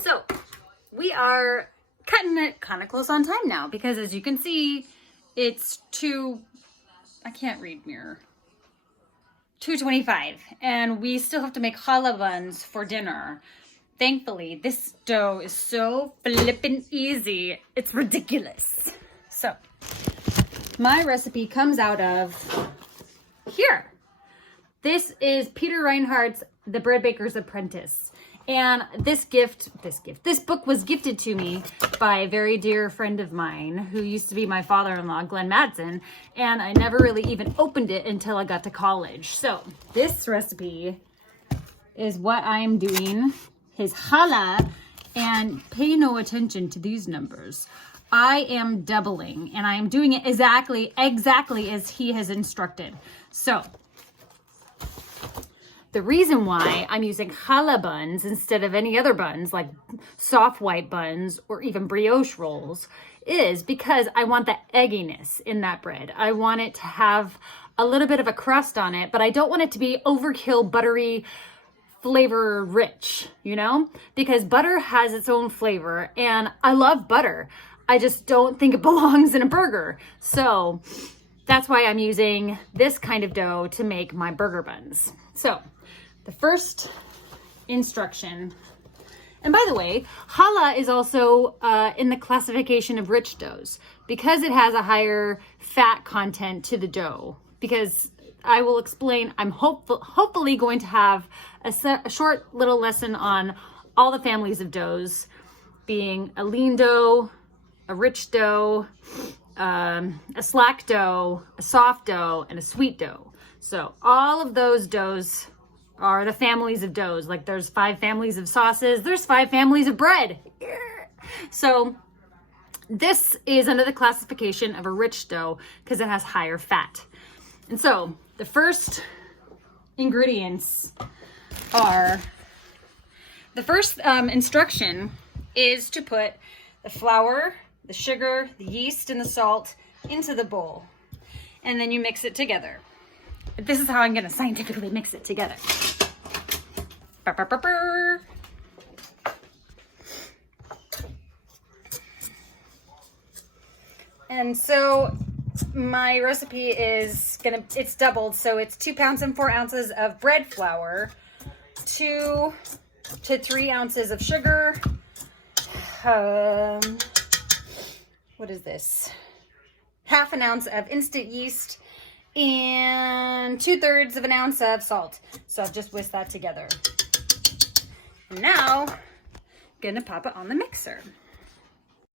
So we are cutting it kind of close on time now because as you can see, it's I can't read mirror. 2:25, and we still have to make challah buns for dinner. Thankfully, this dough is so flippin' easy. It's ridiculous. So my recipe comes out of here. This is Peter Reinhardts' The Bread Baker's Apprentice. And this book was gifted to me by a very dear friend of mine who used to be my father-in-law, Glenn Madsen, and I never really even opened it until I got to college. So this recipe is what I'm doing, his challah, and pay no attention to these numbers. I am doubling, and I am doing it exactly as he has instructed. So the reason why I'm using challah buns instead of any other buns like soft white buns or even brioche rolls is because I want the egginess in that bread. I want it to have a little bit of a crust on it, but I don't want it to be overkill buttery flavor rich, you know? Because butter has its own flavor and I love butter. I just don't think it belongs in a burger. So that's why I'm using this kind of dough to make my burger buns. So the first instruction, and by the way, challah is also in the classification of rich doughs because it has a higher fat content to the dough. Because I will explain, I'm hopefully going to have a short little lesson on all the families of doughs, being a lean dough, a rich dough, a slack dough, a soft dough, and a sweet dough. So all of those doughs are the families of doughs. Like there's 5 families of sauces, there's 5 families of bread. So this is under the classification of a rich dough because it has higher fat. And so the first ingredients are, the first instruction is to put the flour, the sugar, the yeast, and the salt into the bowl. And then you mix it together. This is how I'm gonna scientifically mix it together. And so my recipe is it's doubled, so it's 2 pounds and 4 ounces of bread flour, 2 to 3 ounces of sugar, what is this? Half an ounce of instant yeast, and 2/3 of an ounce of salt. So I've just whisked that together. And now, I'm gonna pop it on the mixer.